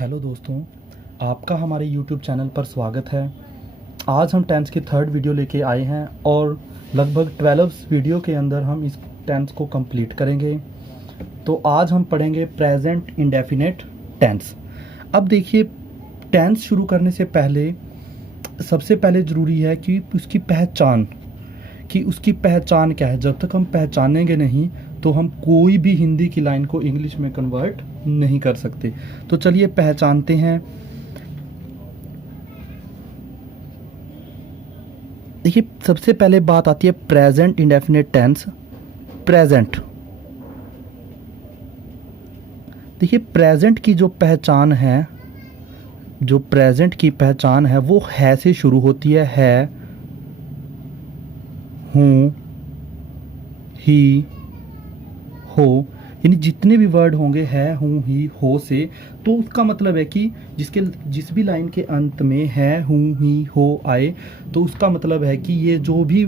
Hello दोस्तों, आपका हमारे YouTube चैनल पर स्वागत है। आज हम टेंस की थर्ड वीडियो लेके आए हैं और लगभग 12 वीडियो के अंदर हम इस टेंस को कंप्लीट करेंगे। तो आज हम पढ़ेंगे प्रेजेंट इंडेफिनिट टेंस। अब देखिए, टेंस शुरू करने से पहले सबसे पहले ज़रूरी है कि उसकी पहचान क्या है। जब तक हम पहचानेंगे नहीं तो हम कोई भी हिंदी की लाइन को इंग्लिश में कन्वर्ट नहीं कर सकते। तो चलिए पहचानते हैं। देखिए, सबसे पहले बात आती है प्रेजेंट इंडेफिनिट टेंस। प्रेजेंट, देखिए प्रेजेंट की जो पहचान है वो है से शुरू होती है, हूँ, ही, हो, यानी जितने भी वर्ड होंगे है, हूँ, ही, हो से, तो उसका मतलब है कि जिस भी लाइन के अंत में है, हूँ, ही, हो आए तो उसका मतलब है कि ये जो भी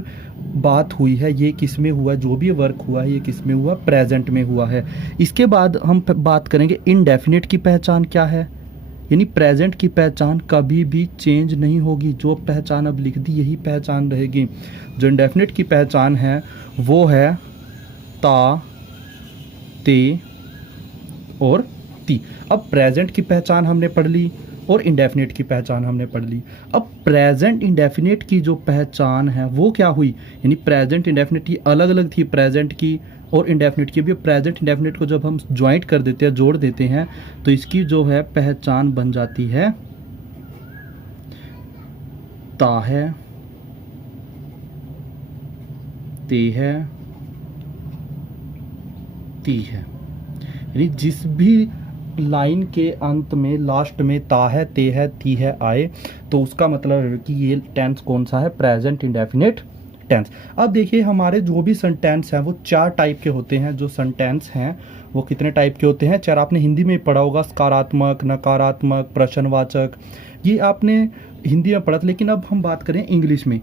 बात हुई है ये किस में हुआ, जो भी वर्क हुआ है ये किस में हुआ, प्रेजेंट में हुआ है। इसके बाद हम बात करेंगे इनडेफिनिट की पहचान क्या है। यानी प्रेजेंट की पहचान कभी भी चेंज नहीं होगी, जो पहचान अब लिख दी यही पहचान रहेगी। जो इनडेफिनिट की पहचान है वो है ता, ते और ती। अब प्रेजेंट की पहचान हमने पढ़ ली और इंडेफिनिट की पहचान हमने पढ़ ली। अब प्रेजेंट इंडेफिनिट की जो पहचान है वो क्या हुई, यानी प्रेजेंट इंडेफिनिट की अलग अलग थी, प्रेजेंट की और इंडेफिनिट की। भी प्रेजेंट इंडेफिनिट को जब हम ज्वाइंट कर देते हैं, जोड़ देते हैं, तो इसकी जो है पहचान बन जाती है ता है, ते है, ती है। यानी जिस भी लाइन के अंत में लास्ट में ता है, ते है, ती है आए तो उसका मतलब है कि ये टेंस कौन सा है, प्रेजेंट इंडेफिनिट टेंस। अब देखिए, हमारे जो भी सेंटेंस हैं वो 4 टाइप के होते हैं। जो सेंटेंस हैं वो कितने टाइप के होते हैं, 4 आपने हिंदी में पढ़ा होगा, सकारात्मक, नकारात्मक, प्रश्नवाचक, ये आपने हिंदी में पढ़ा था। लेकिन अब हम बात करें इंग्लिश में,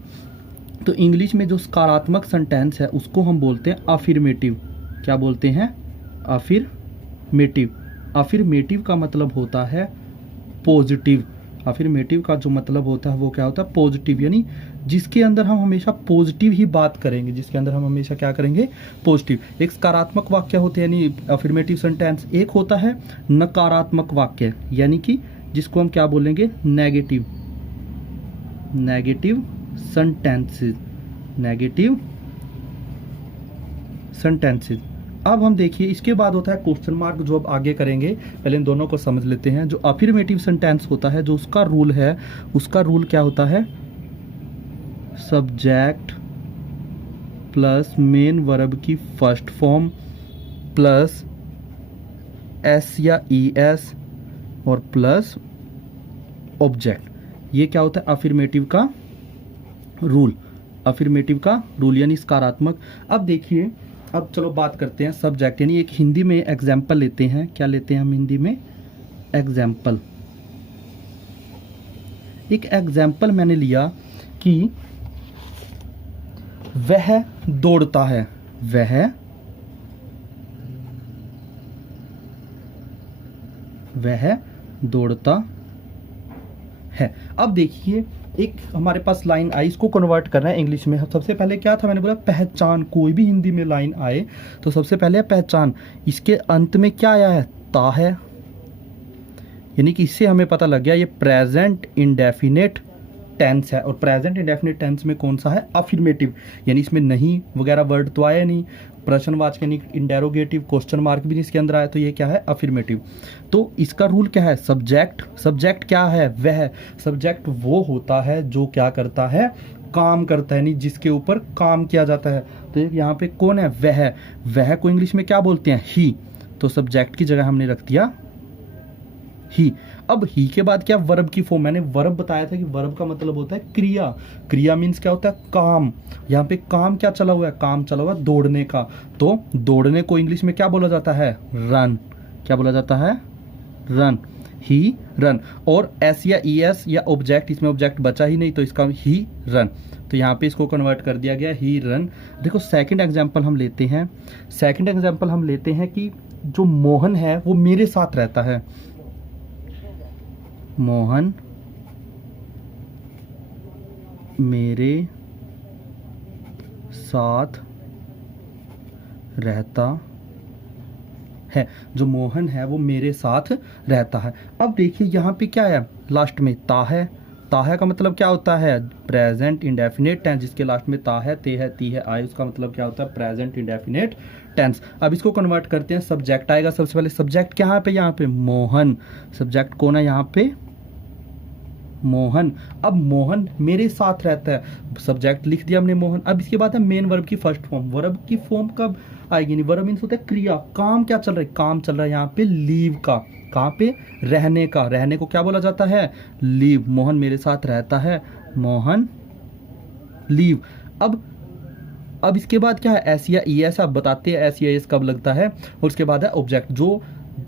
तो इंग्लिश में जो सकारात्मक सेंटेंस है उसको हम बोलते हैं अफर्मेटिव। क्या बोलते हैं? अफर्मेटिव। अफर्मेटिव का मतलब होता है पॉजिटिव। अफर्मेटिव का जो मतलब होता है वो क्या होता है, पॉजिटिव। यानी जिसके अंदर हम हमेशा पॉजिटिव ही बात करेंगे, जिसके अंदर हम हमेशा क्या करेंगे, पॉजिटिव। एक सकारात्मक वाक्य होते हैं यानी अफर्मेटिव सेंटेंस, एक होता है नकारात्मक वाक्य यानी कि जिसको हम क्या बोलेंगे, negative. Negative sentences, negative sentences. अब हम देखिए, इसके बाद होता है क्वेश्चन मार्क, जो अब आगे करेंगे। पहले इन दोनों को समझ लेते हैं। जो अफर्मेटिव सेंटेंस होता है, जो उसका रूल है, उसका रूल क्या होता है, सब्जेक्ट प्लस मेन वर्ब की फर्स्ट फॉर्म प्लस एस या ई एस और प्लस ऑब्जेक्ट। ये क्या होता है, अफर्मेटिव का रूल। अफर्मेटिव का रूल यानी सकारात्मक। अब देखिए, अब चलो बात करते हैं सब्जेक्ट, यानी एक हिंदी में एग्जाम्पल लेते हैं। क्या लेते हैं हम हिंदी में? एग्जाम्पल। एक एग्जाम्पल मैंने लिया कि वह दौड़ता है, वह दौड़ता है। अब देखिए, एक हमारे पास लाइन आई, इसको कन्वर्ट करना है इंग्लिश में। सबसे पहले क्या था, मैंने बोला पहचान। कोई भी हिंदी में लाइन आए तो सबसे पहले पहचान। इसके अंत में क्या आया है, ता है, यानी कि इससे हमें पता लग गया ये प्रेजेंट इंडेफिनिट टेंस है। और प्रेजेंट इंडेफिनिट टेंस में कौन सा है, अफर्मेटिव। यानी इसमें नहीं वगैरह वर्ड तो आया नहीं, प्रश्नवाचक यानी इंडेरोगेटिव, क्वेश्चन मार्क भी नहीं इसके अंदर आया, तो ये क्या है, अफर्मेटिव। तो इसका रूल क्या है, सब्जेक्ट। सब्जेक्ट क्या है, वह। सब्जेक्ट वो होता है जो क्या करता है, काम करता है, यानी जिसके ऊपर काम किया जाता है। तो यहाँ पे कौन है, वह को इंग्लिश में क्या बोलते हैं, ही। तो सब्जेक्ट की जगह हमने रख दिया ही। अब ही के बाद क्या, वर्ब की फॉर्म। मैंने वर्ब बताया था कि वर्ब का मतलब होता है क्रिया। क्रिया मीन्स क्या होता है, काम। यहाँ पे काम क्या चला हुआ है, काम चला हुआ है दौड़ने का। तो दौड़ने को इंग्लिश में क्या बोला जाता है, रन। क्या बोला जाता है, रन। ही रन। और एस या ई एस या ऑब्जेक्ट, इसमें ऑब्जेक्ट बचा ही नहीं तो इसका ही रन। तो यहाँ पे इसको कन्वर्ट कर दिया गया, ही रन। देखो सेकंड एग्जांपल हम लेते हैं। सेकंड एग्जांपल हम लेते हैं कि जो मोहन है वो मेरे साथ रहता है। मोहन मेरे साथ रहता है। जो मोहन है वो मेरे साथ रहता है। अब देखिए यहाँ पे क्या है, लास्ट में ता है। ता है का मतलब क्या होता है, प्रेजेंट इंडेफिनिट टेंस। जिसके लास्ट में ता है, ते है, ती है, आई, उसका मतलब क्या होता है, प्रेजेंट इंडेफिनिट टेंस। अब इसको कन्वर्ट करते हैं, सब्जेक्ट आएगा सबसे पहले। सब्जेक्ट क्या है पे, यहाँ पे मोहन। सब्जेक्ट कौन है यहाँ पे, मोहन। अब मोहन मेरे साथ रहता है, सब्जेक्ट लिख दिया हमने मोहन। अब इसके बाद है मेन वर्ब की फर्स्ट फॉर्म। वर्ब की फॉर्म कब आएगी, नहीं वर्ब मीन्स होता है क्रिया। काम क्या चल रहा है, काम चल रहा है यहाँ पे लीव का। कहाँ पे, रहने का। रहने को क्या बोला जाता है, लीव। मोहन मेरे साथ रहता है, मोहन लीव। अब इसके बाद क्या है, एस या ई एस। आप बताते हैं एस या एस कब लगता है। और उसके बाद है ऑब्जेक्ट, जो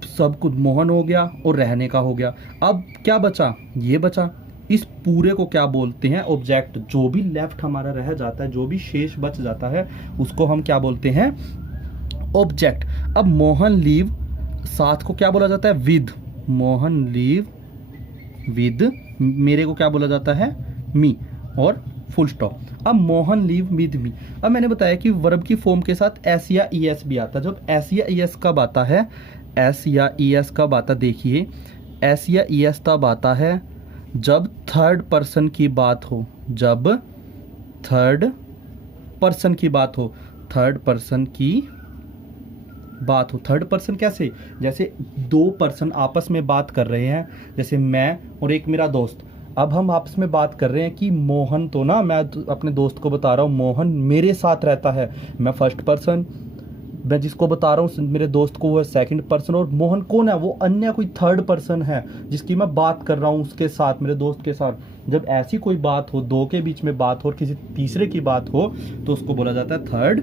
सब कुछ मोहन हो गया और रहने का हो गया। अब क्या बचा, ये बचा। इस पूरे को क्या बोलते हैं, ऑब्जेक्ट। जो भी लेफ्ट हमारा रह जाता है, जो भी शेष बच जाता है, उसको हम क्या बोलते हैं, ऑब्जेक्ट। अब मोहन लीव साथ को क्या बोला जाता है, विद। मोहन लीव विद, मेरे को क्या बोला जाता है, मी, और फुल स्टॉप। अब मोहन लीव विद मी। अब मैंने बताया कि वर्ब की फॉर्म के साथ एस या ई एस भी आता है। जब एस या ई एस कब आता है, एस या ई एस कब आता, देखिए एस या ई एस तब आता है जब थर्ड पर्सन की बात हो। जब थर्ड पर्सन की बात हो, थर्ड पर्सन की बात हो। थर्ड पर्सन कैसे, जैसे दो पर्सन आपस में बात कर रहे हैं, जैसे मैं और एक मेरा दोस्त। अब हम आपस में बात कर रहे हैं कि मोहन, तो ना मैं अपने दोस्त को बता रहा हूँ मोहन मेरे साथ रहता है, मैं फर्स्ट पर्सन। मैं जिसको बता रहा हूँ मेरे दोस्त को, वो है सेकंड पर्सन। और मोहन कौन है, वो अन्य कोई थर्ड पर्सन है जिसकी मैं बात कर रहा हूँ उसके साथ, मेरे दोस्त के साथ। जब ऐसी कोई बात हो, दो के बीच में बात हो और किसी तीसरे की बात हो, तो उसको बोला जाता है थर्ड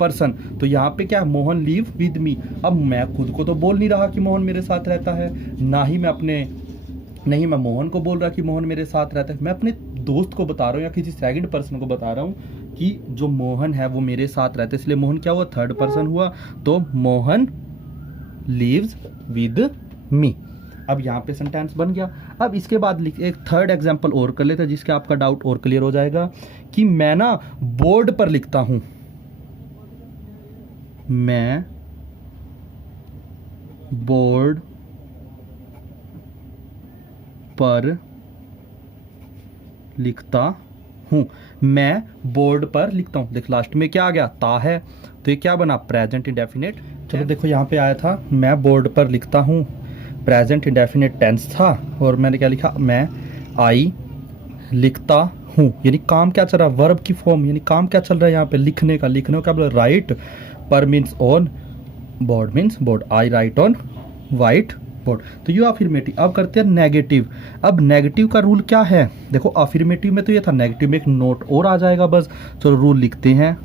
पर्सन। तो यहाँ पे क्या है, मोहन लीव विद मी। अब मैं खुद को तो बोल नहीं रहा कि मोहन मेरे साथ रहता है, नहीं मैं मोहन को बोल रहा कि मोहन मेरे साथ रहता है। मैं अपने दोस्त को बता रहा हूँ या किसी सेकंड पर्सन को बता रहा हूँ कि जो मोहन है वो मेरे साथ रहता है। इसलिए मोहन क्या हुआ, थर्ड पर्सन हुआ। तो मोहन लीव्स विद मी। अब यहाँ पे सेंटेंस बन गया। अब इसके बाद एक थर्ड एग्जांपल और कर लेते हैं, जिसके आपका डाउट और क्लियर हो जाएगा कि मैं ना बोर्ड पर लिखता हूँ। मैं बोर्ड पर लिखता हूँ। मैं बोर्ड पर लिखता हूँ। देख लास्ट में क्या आ गया, ता है, तो ये क्या बना, प्रेजेंट इंडेफिनिट। चलो देखो यहाँ पे आया था मैं बोर्ड पर लिखता हूँ, प्रेजेंट इंडेफिनिट टेंस था। और मैंने क्या लिखा, मैं आई लिखता हूँ। यानी काम क्या चल रहा है, वर्ब की फॉर्म, यानी काम क्या चल रहा है यहाँ पे, लिखने का। लिखने का क्या बोला, राइट। पर means on, board means board. I right on white board. तो ये अफर्मेटिव। अब करते हैं नेगेटिव। अब नेगेटिव का रूल क्या है, देखो अफर्मेटिव में तो ये था, नेगेटिव में एक नोट और आ जाएगा बस। चलो रूल लिखते हैं,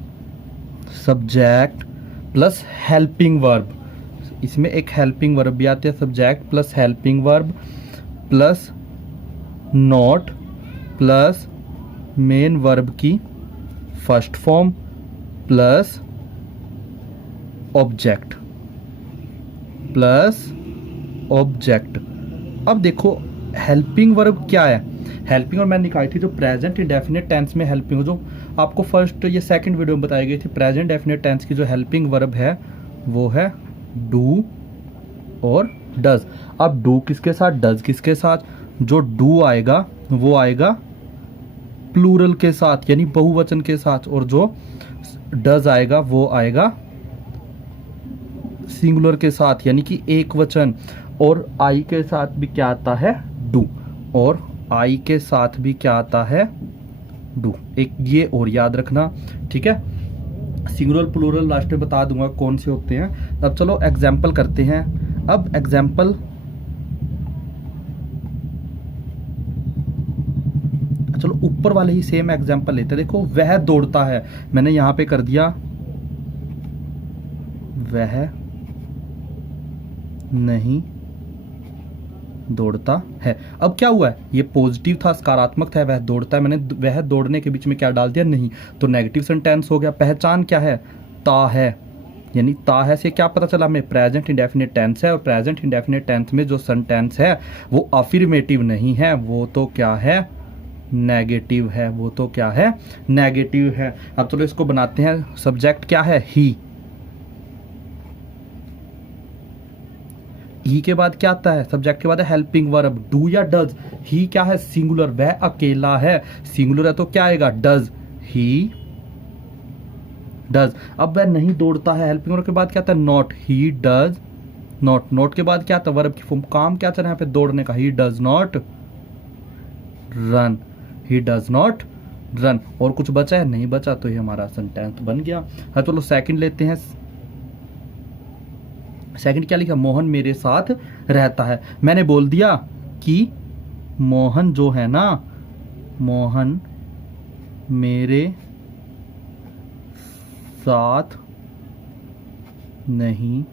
सब्जेक्ट प्लस हेल्पिंग वर्ब। इसमें एक हेल्पिंग वर्ब भी आते हैं, subject plus helping verb plus not plus main verb की first form plus object plus object. अब देखो हेल्पिंग वर्ब क्या है, हेल्पिंग और मैंने निकाली थी जो प्रेजेंट इंडेफिनिट टेंस में हेल्पिंग, जो आपको फर्स्ट ये सेकंड वीडियो में बताई गई थी। प्रेजेंट इंडेफिनिट टेंस की जो हेल्पिंग वर्ब है वो है डू और डज। अब डू किसके साथ, डज किसके साथ, जो डू आएगा वो आएगा प्लूरल के साथ यानी बहुवचन के साथ, और जो डज आएगा वो आएगा सिंगुलर के साथ यानी कि एक वचन। और आई के साथ भी क्या आता है, डू। और आई के साथ भी क्या आता है, डू। एक ये और याद रखना, ठीक है। सिंगुलर प्लूरल लास्ट में बता दूंगा कौन से होते हैं। अब चलो एग्जाम्पल करते हैं। अब एग्जाम्पल, चलो ऊपर वाले ही सेम एग्जाम्पल लेते हैं। देखो वह दौड़ता है, मैंने यहां पे कर दिया वह नहीं दौड़ता है। अब क्या हुआ है, ये पॉजिटिव था, सकारात्मक था, वह दौड़ता है। मैंने वह दौड़ने के बीच में क्या डाल दिया, नहीं, तो नेगेटिव सेंटेंस हो गया। पहचान क्या है, ता है, यानी ता है से क्या पता चला हमें, प्रेजेंट इंडेफिनिट टेंस है, और प्रेजेंट इंडेफिनिट टेंस में जो सेंटेंस है वो अफर्मेटिव नहीं है, वो तो क्या है, नेगेटिव है, वो तो क्या है, नेगेटिव है। अब चलो इसको बनाते हैं। सब्जेक्ट क्या है, ही के बाद क्या आता है, सब्जेक्ट के बाद है हेल्पिंग वर्ब, डू या डज। ही क्या है, सिंगुलर, वह अकेला है, सिंगुलर है तो क्या आएगा, डज, ही डज। अब वह नहीं दौड़ता है, हेल्पिंग वर्ब के बाद क्या आता है, not, he does not. Not के बाद क्या आता है, वर्ब की फॉर्म, काम क्या चल रहा है यहाँ पे, दौड़ने का, he does not run, he does not run. और कुछ बचा है, नहीं बचा, तो ये हमारा सेंटेंस बन गया। हाँ चलो सेकंड लेते हैं। सेकंड क्या लिखा, मोहन मेरे साथ रहता है। मैंने बोल दिया कि मोहन जो है ना, मोहन मेरे साथ नहीं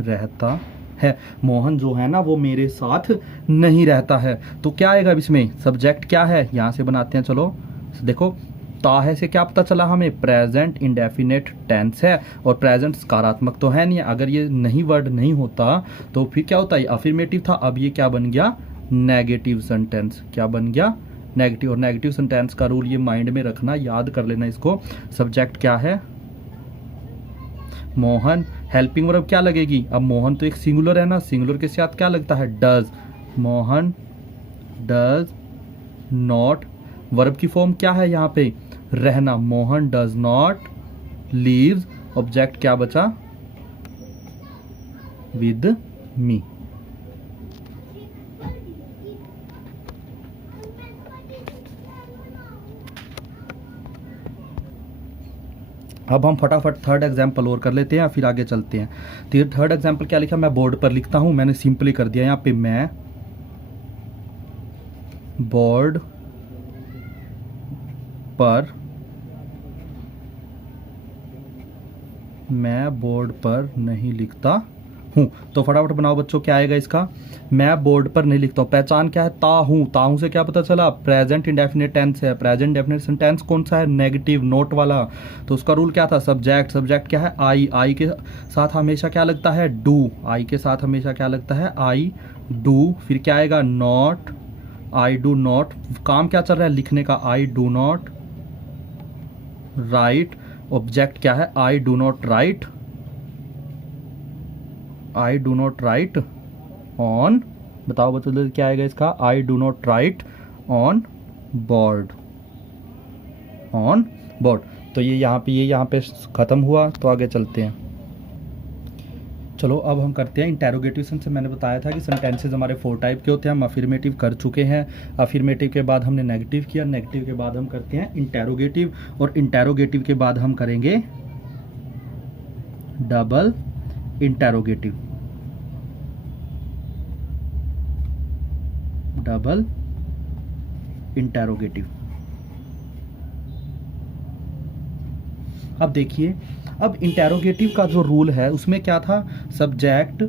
रहता है। मोहन जो है ना वो मेरे साथ नहीं रहता है, तो क्या आएगा अब इसमें, सब्जेक्ट क्या है, यहां से बनाते हैं। चलो देखो, ता है से क्या पता चला हमें, प्रेजेंट इंडेफिनेट टेंस है, और प्रेजेंट सकारात्मक तो है नहीं, अगर ये नहीं वर्ड नहीं होता तो फिर क्या होता है, अफर्मेटिव था। अब ये क्या बन गया, नेगेटिव सेंटेंस। क्या बन गया, नेगेटिव। और नेगेटिव सेंटेंस का रूल ये माइंड में रखना, याद कर लेना इसको। सब्जेक्ट क्या है, मोहन, हेल्पिंग वर्ब क्या लगेगी, अब मोहन तो एक सिंगुलर है ना, सिंगुलर के साथ क्या लगता है, does, Mohan does not. Verb की फॉर्म क्या है यहाँ पे, रहना, Mohan does not leaves. Object क्या बचा, विद मी। अब हम फटाफट थर्ड एग्जाम्पल और कर लेते हैं, फिर आगे चलते हैं। थर्ड एग्जाम्पल क्या लिखा, मैं बोर्ड पर लिखता हूं, मैंने सिंपली कर दिया यहाँ पे, मैं बोर्ड पर नहीं लिखता हूं। तो फटाफट बनाओ बच्चों, क्या आएगा इसका, मैं बोर्ड पर नहीं लिखता हूं। पहचान क्या है, ता हूं, ता हूं से क्या पता चला, प्रेजेंट इंडेफिनिट टेंस है। प्रेजेंट इंडेफिनिट टेंस कौन सा है, नेगेटिव, नोट वाला। तो उसका रूल क्या था, सब्जेक्ट, सब्जेक्ट क्या है, आई, आई के साथ हमेशा क्या लगता है, डू, आई के साथ हमेशा क्या लगता है, आई डू। फिर क्या आएगा, नॉट, आई डू नॉट। काम क्या चल रहा है, लिखने का, I do not right. Object क्या है, I do not right, I do not right on, बताओ बच्चों क्या आएगा इसका, I do not right on board, on board. तो ये यहाँ पे खत्म हुआ। तो आगे चलते हैं। चलो अब हम करते हैं इंटेरोगेटिव सेंस। मैंने बताया था कि सेंटेंसेस हमारे 4 टाइप के होते हैं, हम अफर्मेटिव कर चुके हैं। अफर्मेटिव के बाद हमने नेगेटिव किया, नेगेटिव के बाद हम करते हैं इंटेरोगेटिव, और इंटेरोगेटिव के बाद हम करेंगे डबल इंटेरोगेटिव, डबल इंटेरोगेटिव। अब देखिए, अब इंटेरोगेटिव का जो रूल है उसमें क्या था, subject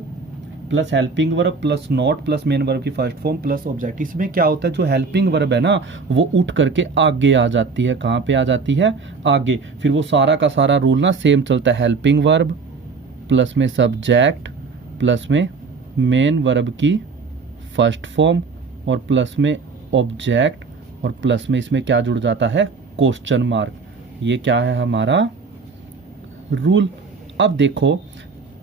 plus helping verb plus not plus main verb की फर्स्ट फॉर्म प्लस ऑब्जेक्ट। इसमें क्या होता है, जो हेल्पिंग वर्ब है ना वो उठ करके आगे आ जाती है। कहाँ पे आ जाती है, आगे। फिर वो सारा का सारा रूल ना सेम चलता है, हेल्पिंग वर्ब प्लस में सब्जेक्ट प्लस में मेन वर्ब की फर्स्ट फॉर्म और प्लस में ऑब्जेक्ट और प्लस में इसमें क्या जुड़ जाता है, क्वेश्चन मार्क। ये क्या है हमारा रूल। अब देखो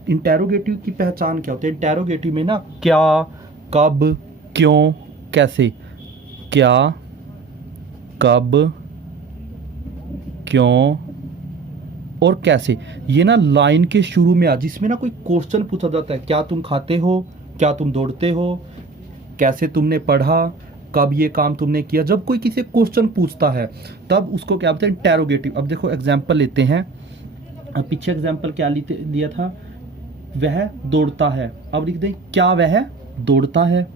इंटेरोगेटिव की पहचान क्या होती है। इंटेरोगेटिव में ना क्या, कब, क्यों, कैसे, क्या, कब, क्यों और कैसे, ये ना लाइन के शुरू में आ, जिसमें ना कोई क्वेश्चन पूछा जाता है, क्या तुम खाते हो, क्या तुम दौड़ते हो, कैसे तुमने पढ़ा, कब ये काम तुमने किया। जब कोई किसी क्वेश्चन पूछता है तब उसको क्या बोलते हैं, इंटेरोगेटिव। अब देखो एग्जाम्पल लेते हैं। अब पीछे एग्जाम्पल क्या लिया था, वह दौड़ता है। अब लिख दें क्या वह दौड़ता है।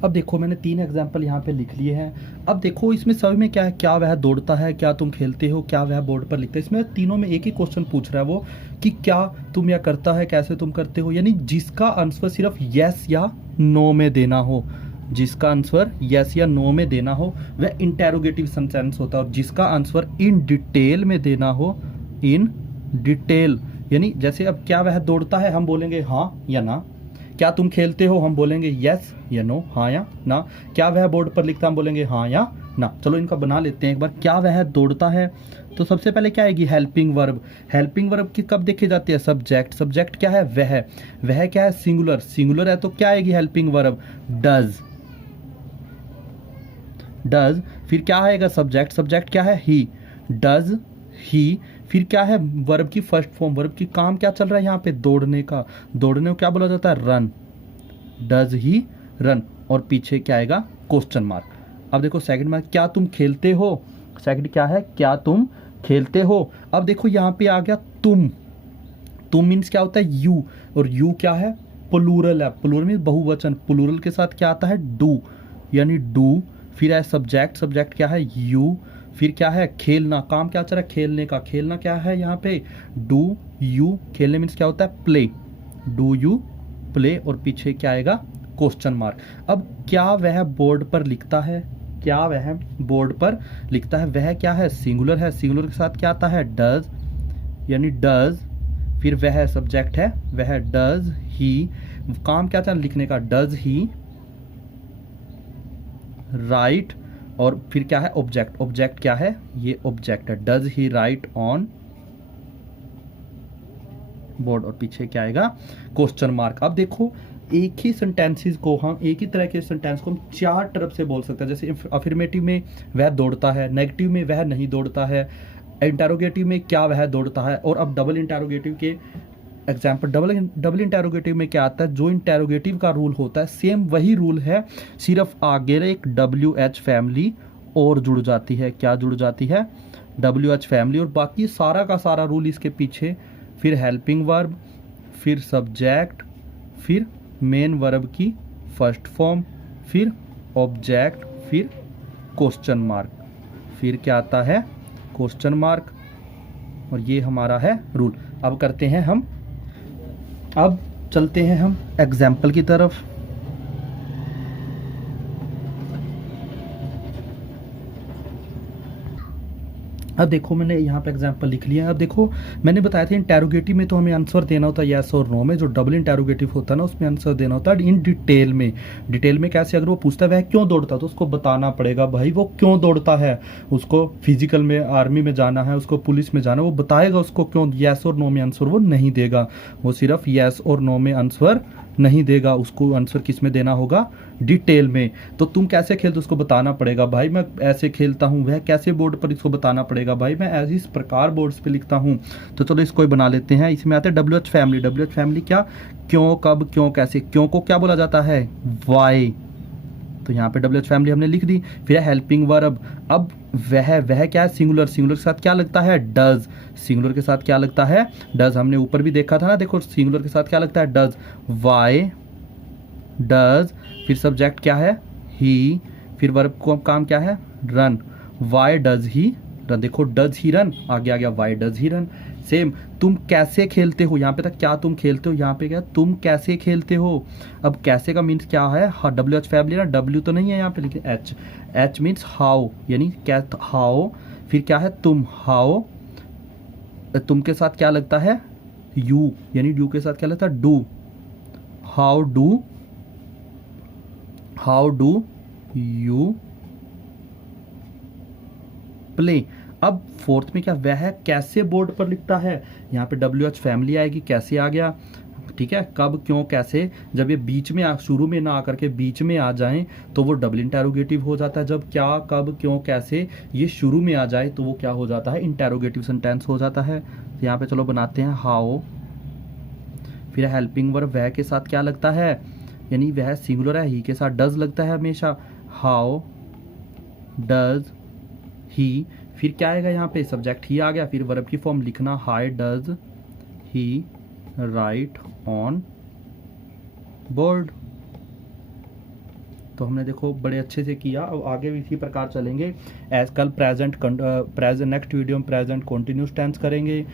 अब देखो मैंने 3 एग्जाम्पल यहाँ पे लिख लिए हैं। अब देखो इसमें सभी में क्या है, क्या वह दौड़ता है, क्या तुम खेलते हो, क्या वह बोर्ड पर लिखते है। इसमें तीनों में एक ही क्वेश्चन पूछ रहा है वो, कि क्या तुम या करता है, कैसे तुम करते हो। यानी जिसका आंसर सिर्फ यस या नो में देना हो, जिसका आंसर यस या नो में देना हो वह इंटेरोगेटिव सेंटेंस होता है, और जिसका आंसर इन डिटेल में देना हो, इन डिटेल यानी जैसे अब क्या वह दौड़ता है हम बोलेंगे हाँ या ना, क्या तुम खेलते हो हम बोलेंगे यस या नो, हाँ या ना, क्या वह बोर्ड पर लिखता है हम बोलेंगे हाँ या ना। चलो इनका बना लेते हैं एक बार। क्या वह दौड़ता है, तो सबसे पहले क्या आएगी हेल्पिंग वर्ब। हेल्पिंग वर्ब की कब देखी जाती है, सब्जेक्ट। सब्जेक्ट क्या है, वह क्या है, सिंगुलर। सिंगुलर है तो क्या आएगी हेल्पिंग वर्ब, डज। डज फिर क्या आएगा सब्जेक्ट, सब्जेक्ट क्या है ही, डज ही। फिर क्या है वर्ब की फर्स्ट फॉर्म, वर्ब की काम क्या चल रहा है यहाँ पे, दौड़ने का। दौड़ने को क्या बोला जाता है, रन। डज ही रन, और पीछे क्या आएगा, क्वेश्चन मार्क। अब देखो सेकंड में, क्या तुम खेलते हो। सेकंड क्या है, क्या तुम खेलते हो। अब देखो यहाँ पे आ गया तुम। तुम मीन्स क्या होता है, यू, और यू क्या है, प्लूरल है। प्लूरल मीन्स बहुवचन। प्लूरल के साथ क्या आता है, डू, यानी डू। फिर है सब्जेक्ट, सब्जेक्ट क्या है, यू। फिर क्या है, खेलना, काम क्या चल रहा है, खेलने का। खेलना क्या है यहाँ पे, डू यू। खेलने मीन्स क्या होता है, प्ले, डू यू प्ले, और पीछे क्या आएगा, क्वेश्चन मार्क। अब क्या वह बोर्ड पर लिखता है, क्या वह बोर्ड पर लिखता है, वह क्या है, सिंगुलर है। सिंगुलर के साथ क्या आता है, डज, यानी डज। फिर वह सब्जेक्ट है, वह डज ही। काम क्या था, लिखने का, डज ही राइट। और फिर क्या है, ऑब्जेक्ट। ऑब्जेक्ट क्या है, ये ऑब्जेक्ट है, does he right on board, और पीछे क्या आएगा, क्वेश्चन मार्क। अब देखो एक ही सेंटेंसेस को हम, एक ही तरह के सेंटेंस को हम चार तरफ से बोल सकते हैं। जैसे अफर्मेटिव में वह दौड़ता है, नेगेटिव में वह नहीं दौड़ता है, इंटेरोगेटिव में क्या वह दौड़ता है, और अब डबल इंटेरोगेटिव के एग्जाम्पल। डबल इंटेरोगेटिव में क्या आता है, जो इंटेरोगेटिव का रूल होता है सेम वही रूल है, सिर्फ आगे एक WH फैमिली और जुड़ जाती है। क्या जुड़ जाती है, WH फैमिली, और बाकी सारा का सारा रूल इसके पीछे। फिर हेल्पिंग वर्ब, फिर सब्जेक्ट, फिर मेन वर्ब की फर्स्ट फॉर्म, फिर ऑब्जेक्ट, फिर क्वेश्चन मार्क, फिर क्या आता है, क्वेश्चन मार्क, और ये हमारा है रूल। अब करते हैं हम, अब चलते हैं हम एग्जाम्पल की तरफ। अब देखो मैंने यहाँ पे एग्जाम्पल लिख लिया है। अब देखो मैंने बताया था इंटेरोगेटिव में तो हमें आंसर देना होता है यस और नो में, जो डबल इंटेरोगेटिव होता है ना उसमें आंसर देना होता है इन डिटेल में। डिटेल में कैसे, अगर वो पूछता है वह क्यों दौड़ता है तो उसको बताना पड़ेगा भाई वो क्यों दौड़ता है। उसको फिजिकल में, आर्मी में जाना है, उसको पुलिस में जाना है, वो बताएगा उसको क्यों। यस और नो में आंसर वो नहीं देगा, वो सिर्फ यस और नो में आंसर नहीं देगा, उसको आंसर किस में देना होगा, डिटेल में। तो तुम कैसे खेलते उसको बताना पड़ेगा, भाई मैं ऐसे खेलता हूँ। वह कैसे बोर्ड पर, इसको बताना पड़ेगा भाई मैं ऐसे इस प्रकार बोर्ड्स पे लिखता हूँ। तो चलो इसको ही बना लेते हैं। इसमें आते हैं WH फैमिली। WH फैमिली क्या, क्यों, कब, क्यों, कैसे। क्यों को क्या बोला जाता है, वाई, तो यहाँ पे WH फैमिली हमने लिख दी। फिर है हेल्पिंग वर्ब। अब वह क्या है, सिंगुलर। सिंगुलर के साथ क्या लगता है, डज। सिंगुलर के साथ क्या लगता है, डज। हमने ऊपर भी देखा था ना, देखो सिंगुलर के साथ क्या लगता है, डज, वाई डज। फिर सब्जेक्ट क्या है, ही। फिर वर्ब को काम क्या है, run, why does he run. देखो डज ही रन, आगे आ गया why does he run. Same, तुम कैसे खेलते हो, यहाँ पे तक क्या तुम खेलते हो, यहाँ पे क्या तुम कैसे खेलते हो। अब कैसे का मीन्स क्या है, WH फैमिली ना, W तो नहीं है यहाँ पे, लेकिन H। H मीन्स हाउ, यानी क्या, हाउ। फिर क्या है तुम, हाउ। तुम के साथ क्या लगता है, यू, यानी यू के साथ क्या लगता है, do. How do you play. अब फोर्थ में क्या, वह कैसे बोर्ड पर लिखता है, यहाँ पे WH फैमिली आएगी, कैसे आ गया, ठीक है। कब, क्यों, कैसे, जब ये बीच में शुरू में ना आकर के बीच में आ जाएं तो वो डबल इंटेरोगेटिव हो जाता है। जब क्या, कब, क्यों, कैसे ये शुरू में आ जाए तो वो क्या हो जाता है, इंटेरोगेटिव सेंटेंस हो जाता है। तो यहाँ पे चलो बनाते हैं हाउ। फिर हेल्पिंग वर्ब, वह के साथ क्या लगता है, यानी वह सिंगुलर है, ही के साथ डज लगता है हमेशा, हाउ डज ही। फिर क्या आएगा यहाँ पे, सब्जेक्ट ही आ गया। फिर वर्ब की फॉर्म लिखना, high does he right on board. तो हमने देखो बड़े अच्छे से किया। अब आगे भी इसी प्रकार चलेंगे। एज कल प्रेजेंट नेक्स्ट वीडियो में प्रेजेंट कंटिन्यूस टेंस करेंगे।